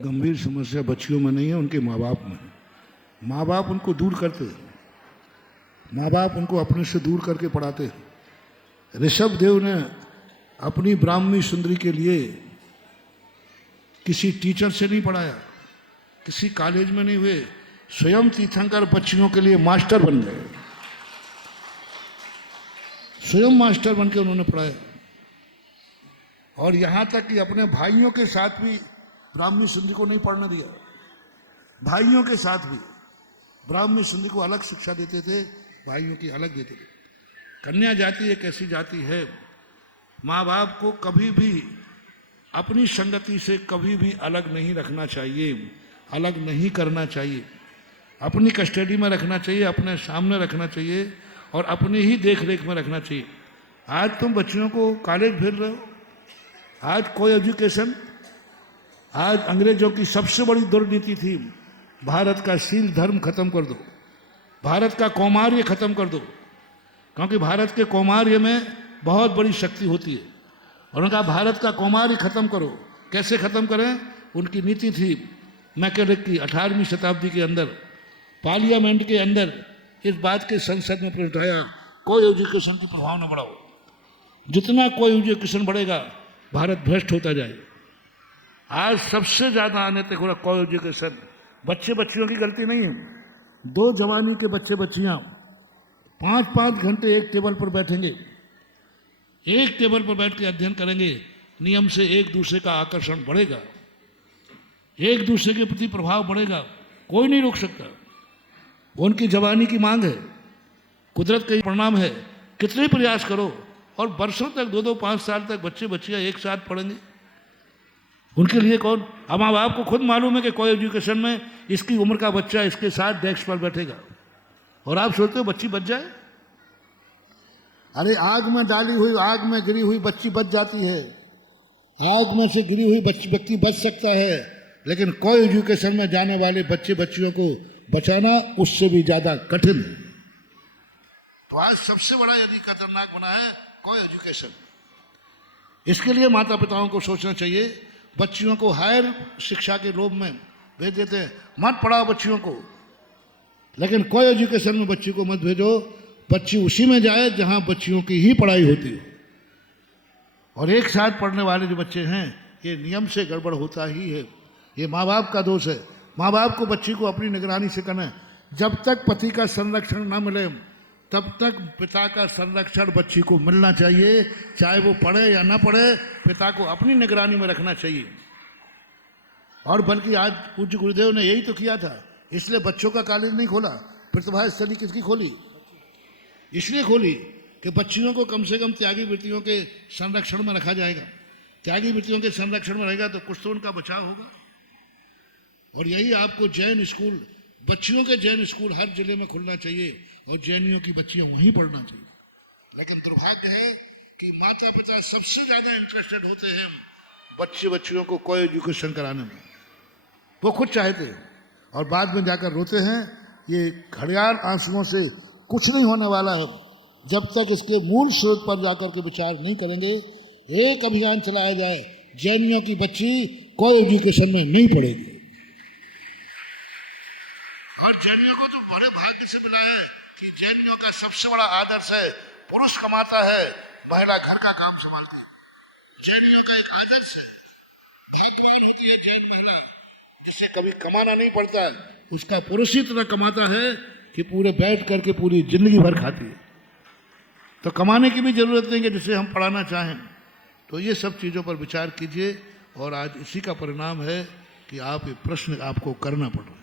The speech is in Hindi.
गंभीर समस्या बच्चियों में नहीं है, उनके माँ बाप में है। माँ बाप उनको दूर करते हैं, माँ बाप उनको अपने से दूर करके पढ़ाते हैं। ऋषभ देव ने अपनी ब्राह्मी सुंदरी के लिए किसी टीचर से नहीं पढ़ाया, किसी कॉलेज में नहीं हुए, स्वयं तीर्थंकर बच्चियों के लिए मास्टर बन गए, स्वयं मास्टर बन के उन्होंने पढ़ाया। और यहाँ तक कि अपने भाइयों के साथ भी ब्राह्मी सुंदरी को नहीं पढ़ने दिया, भाइयों के साथ भी ब्राह्मी सुंदरी को अलग शिक्षा देते थे, भाइयों की अलग देते थे। कन्या जाति एक ऐसी जाति है, माँ बाप को कभी भी अपनी संगति से कभी भी अलग नहीं रखना चाहिए, अलग नहीं करना चाहिए, अपनी कस्टडी में रखना चाहिए, अपने सामने रखना चाहिए और अपनी ही देख रेख में रखना चाहिए। आज तुम बच्चियों को कॉलेज भेज रहे हो, आज कोई एजुकेशन, आज अंग्रेजों की सबसे बड़ी दुर्नीति थी, भारत का शील धर्म खत्म कर दो, भारत का कौमार्य खत्म कर दो, क्योंकि भारत के कौमार्य में बहुत बड़ी शक्ति होती है। और उनका भारत का कौमार्य खत्म करो। कैसे खत्म करें? उनकी नीति थी मैकेले की 18वीं शताब्दी के अंदर पार्लियामेंट के अंदर इस बात के संसद में प्रश्न उठाया, कोई एजुकेशन की प्रभाव न बढ़ाओ, जितना कोई एजुकेशन बढ़ेगा भारत भ्रष्ट होता जाए। आज सबसे ज्यादा आने तक हो रहा कोई एजुकेशन, बच्चे बच्चियों की गलती नहीं है। दो जवानी के बच्चे बच्चियां 5-5 घंटे एक टेबल पर बैठेंगे, एक टेबल पर बैठ के अध्ययन करेंगे, नियम से एक दूसरे का आकर्षण बढ़ेगा, एक दूसरे के प्रति प्रभाव बढ़ेगा, कोई नहीं रोक सकता। उनकी जवानी की मांग है, कुदरत का परिणाम है। कितने प्रयास करो और वर्षों तक 2-5 साल तक बच्चे बच्चियां एक साथ पढ़ेंगे। उनके लिए कौन? अब माँ बाप को खुद मालूम है कि कोई एजुकेशन में इसकी उम्र का बच्चा इसके साथ डेस्क पर बैठेगा, और आप सोचते हो बच्ची बच जाए? अरे आग में डाली हुई, आग में गिरी हुई बच्ची बच जाती है, आग में से गिरी हुई व्यक्ति बच सकता है, लेकिन कोई एजुकेशन में जाने वाले बच्चे बच्चियों को बचाना उससे भी ज्यादा कठिन है। तो आज सबसे बड़ा यदि खतरनाक बना है कोई एजुकेशन। इसके लिए माता पिताओं को सोचना चाहिए। बच्चियों को हायर शिक्षा के लोभ में भेज देते हैं, मत पढ़ाओ बच्चियों को, लेकिन कोई एजुकेशन में बच्ची को मत भेजो। बच्ची उसी में जाए जहां बच्चियों की ही पढ़ाई होती है। और एक साथ पढ़ने वाले जो बच्चे हैं, ये नियम से गड़बड़ होता ही है, ये माँ बाप का दोष है। माँ बाप को बच्ची को अपनी निगरानी से करना है। जब तक पति का संरक्षण न मिले तब तक पिता का संरक्षण बच्ची को मिलना चाहिए, चाहे वो पढ़े या ना पढ़े, पिता को अपनी निगरानी में रखना चाहिए। और बल्कि आज पूज्य गुरुदेव ने यही तो किया था, इसलिए बच्चों का कॉलेज नहीं खोला। प्रतिभा स्थली किसकी खोली? इसलिए खोली कि बच्चियों को कम से कम त्यागी वृत्तियों के संरक्षण में रखा जाएगा। त्यागी वृत्तियों के संरक्षण में रहेगा तो कुछ तो उनका बचाव होगा। और यही आपको जैन स्कूल, बच्चियों के जैन स्कूल हर जिले में खुलना चाहिए और जैनियों की बच्चियां वहीं पढ़ना चाहिए। लेकिन दुर्भाग्य है कि माता पिता सबसे ज्यादा इंटरेस्टेड होते हैं बच्चियों को कोई एजुकेशन कराने में। वो खुद चाहते हैं और बाद में जाकर रोते हैं। ये घड़ियाल आंसुओं से कुछ नहीं होने वाला है जब तक इसके मूल स्रोत पर जाकर के विचार नहीं करेंगे। एक अभियान चलाया जाए, जैनियों की बच्ची कोई एजुकेशन में नहीं पढ़ेगी। और जैनियों को तो बड़े भाग्य से मिला है कि जैनियों का सबसे बड़ा आदर्श है, पुरुष कमाता है, महिला घर का काम संभालती है। जैनियों का एक आदर्श है, भाग्यवान होती है जैन महिला जिसे कभी कमाना नहीं पड़ता, उसका पुरुष ही इतना कमाता है कि पूरे बैठ करके पूरी जिंदगी भर खाती है। तो कमाने की भी जरूरत नहीं है जिसे हम पढ़ाना चाहें। तो ये सब चीज़ों पर विचार कीजिए। और आज इसी का परिणाम है कि आप ये प्रश्न आपको करना पड़ रहा है।